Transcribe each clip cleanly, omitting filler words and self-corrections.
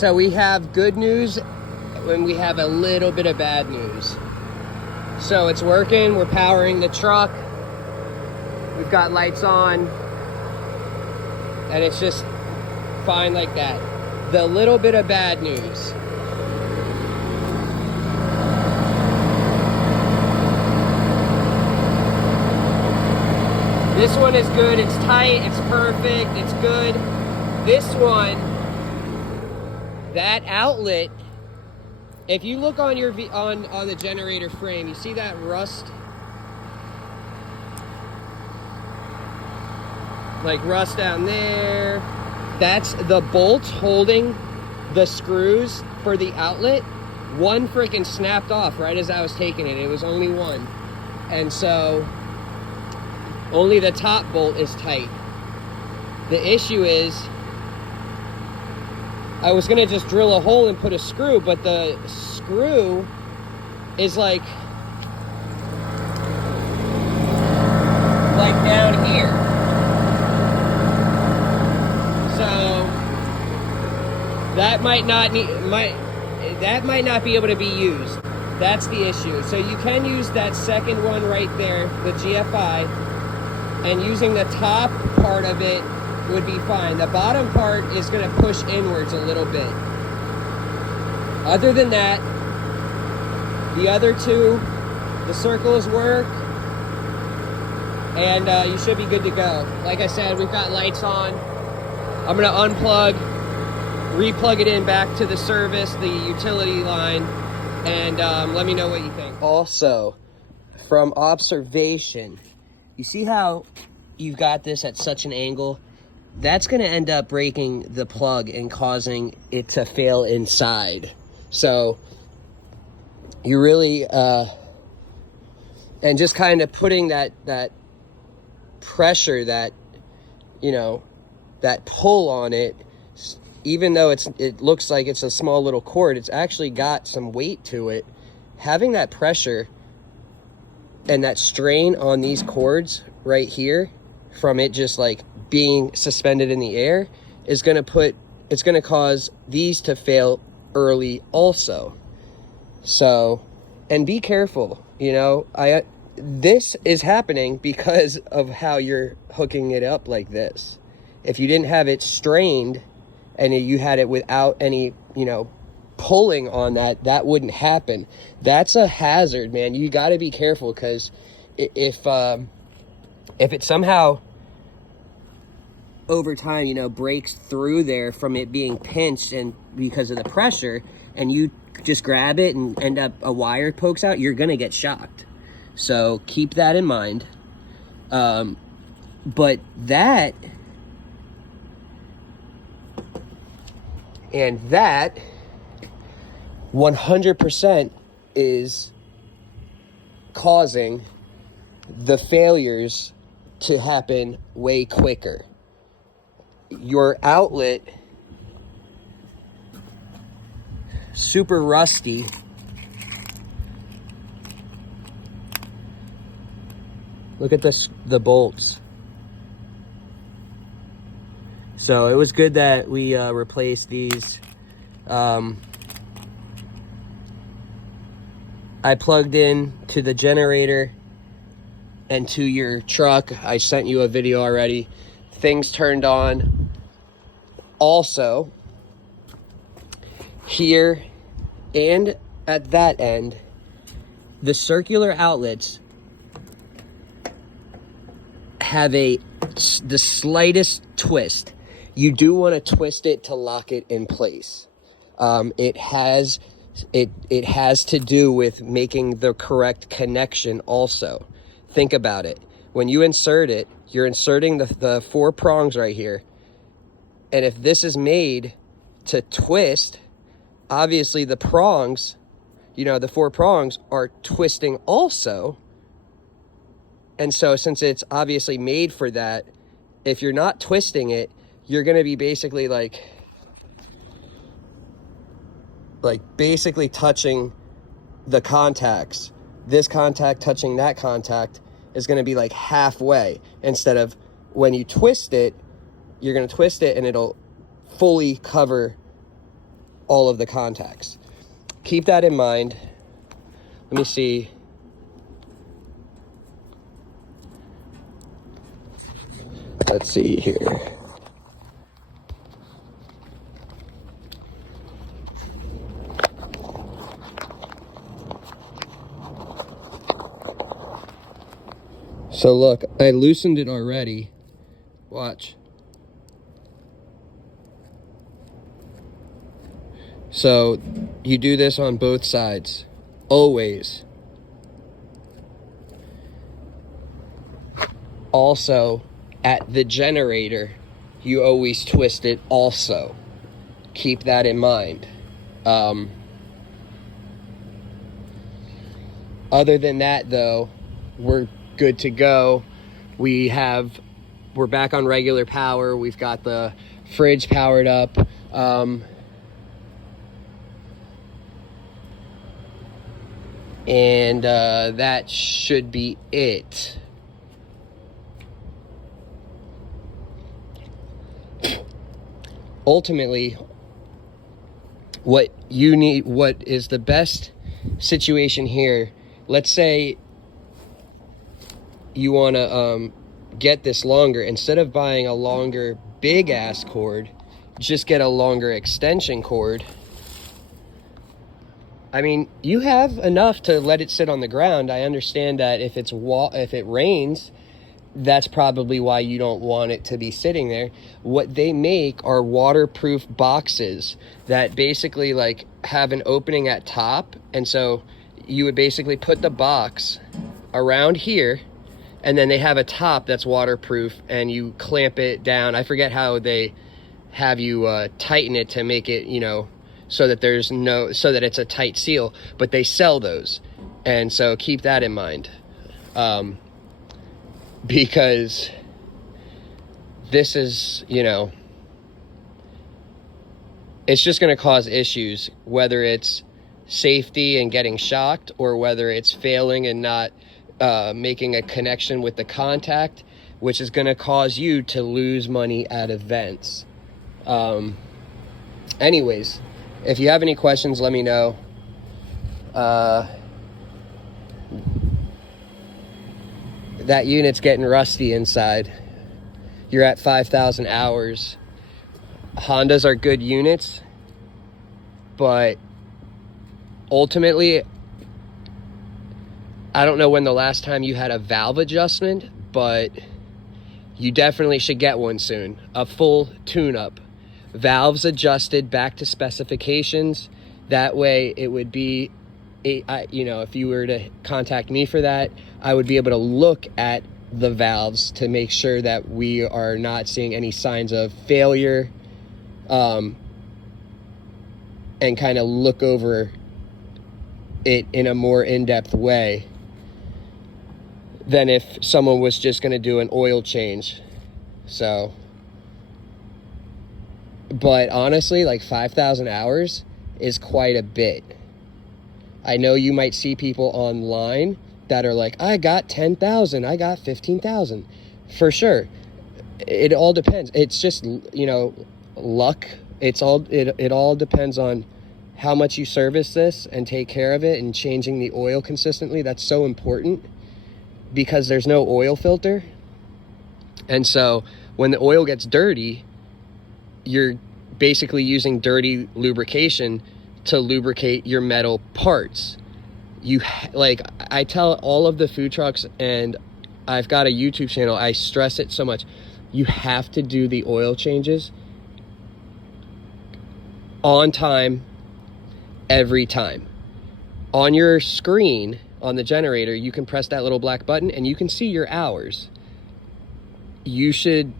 So we have good news when we have a little bit of bad news. So it's working, we're powering the truck. We've got lights on. And it's just fine like that. The little bit of bad news. This one is good, it's tight, it's perfect, it's good. This one, that outlet, if you look on your on the generator frame, you see that rust? Like rust down there. That's the bolts holding the screws for the outlet. One freaking snapped off right as I was taking it. It was only one. And so only the top bolt is tight. The issue is I was gonna just drill a hole and put a screw, but the screw is like down here. So that might not be able to be used. That's the issue. So you can use that second one right there, the GFI, and using the top part of it would be fine. The bottom part is going to push inwards a little bit. Other than that, the other two, the circles work, and you should be good to go. Like I said, we've got lights on. I'm going to unplug, replug it in back to the service, the utility line, and let me know what you think. Also, from observation, you see how you've got this at such an angle? That's going to end up breaking the plug and causing it to fail inside. So you really, and just kind of putting that pressure, that, you know, that pull on it, even though it looks like it's a small little cord, it's actually got some weight to it. Having that pressure and that strain on these cords right here from it just like being suspended in the air is going to cause these to fail early also. So, and be careful, you know, this is happening because of how you're hooking it up like this. If you didn't have it strained and you had it without any, you know, pulling on that wouldn't happen. That's a hazard, man. You got to be careful, because if it somehow over time, you know, breaks through there from it being pinched and because of the pressure, and you just grab it and end up a wire pokes out, you're gonna get shocked. So keep that in mind. But that and that 100% is causing the failures to happen way quicker. Your outlet, super rusty. Look at the bolts. So it was good that we replaced these. I plugged in to the generator and to your truck. I sent you a video already. Things turned on. Also, here and at that end, the circular outlets have the slightest twist. You do want to twist it to lock it in place. It has to do with making the correct connection also. Think about it. When you insert it, you're inserting the 4 prongs right here. And if this is made to twist, obviously the prongs, you know, the 4 prongs are twisting also. And so since it's obviously made for that, if you're not twisting it, you're going to be basically like basically touching the contacts. This contact touching that contact is going to be like halfway, instead of when you twist it, you're going to twist it and it'll fully cover all of the contacts. Keep that in mind. Let me see. Let's see here. So look, I loosened it already. Watch. So you do this on both sides, always. Also, at the generator, you always twist it also. Keep that in mind. Other than that though, we're good to go. We're back on regular power. We've got the fridge powered up. And that should be it. Ultimately, what you need, what is the best situation here, let's say you want to get this longer. Instead of buying a longer big ass cord, just get a longer extension cord. I mean, you have enough to let it sit on the ground. I understand that if it rains, that's probably why you don't want it to be sitting there. What they make are waterproof boxes that basically like have an opening at top, and so you would basically put the box around here, and then they have a top that's waterproof, and you clamp it down. I forget how they have you tighten it to make it, you know, so that it's a tight seal, but they sell those. And so keep that in mind. Because this is, you know, it's just going to cause issues, whether it's safety and getting shocked, or whether it's failing and not making a connection with the contact, which is going to cause you to lose money at events. Anyways, if you have any questions, let me know. That unit's getting rusty inside. You're at 5,000 hours. Hondas are good units, but ultimately, I don't know when the last time you had a valve adjustment, but you definitely should get one soon. A full tune-up. Valves adjusted back to specifications. That way it would be, you know, if you were to contact me for that, I would be able to look at the valves to make sure that we are not seeing any signs of failure, and kind of look over it in a more in-depth way than if someone was just going to do an oil change. So, but honestly, like 5,000 hours is quite a bit. I know you might see people online that are like, I got 10,000, I got 15,000. For sure. It all depends. It's just, you know, luck. It all depends on how much you service this and take care of it, and changing the oil consistently. That's so important because there's no oil filter. And so when the oil gets dirty, you're basically using dirty lubrication to lubricate your metal parts. Like I tell all of the food trucks, and I've got a YouTube channel, I stress it so much. You have to do the oil changes on time, every time. On your screen, on the generator, you can press that little black button and you can see your hours. You should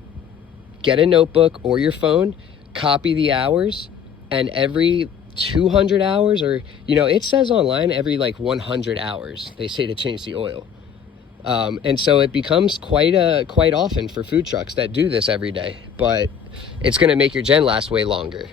get a notebook or your phone, copy the hours, and every 200 hours, or, you know, it says online every like 100 hours, they say to change the oil. And so it becomes quite often for food trucks that do this every day, but it's going to make your gen last way longer.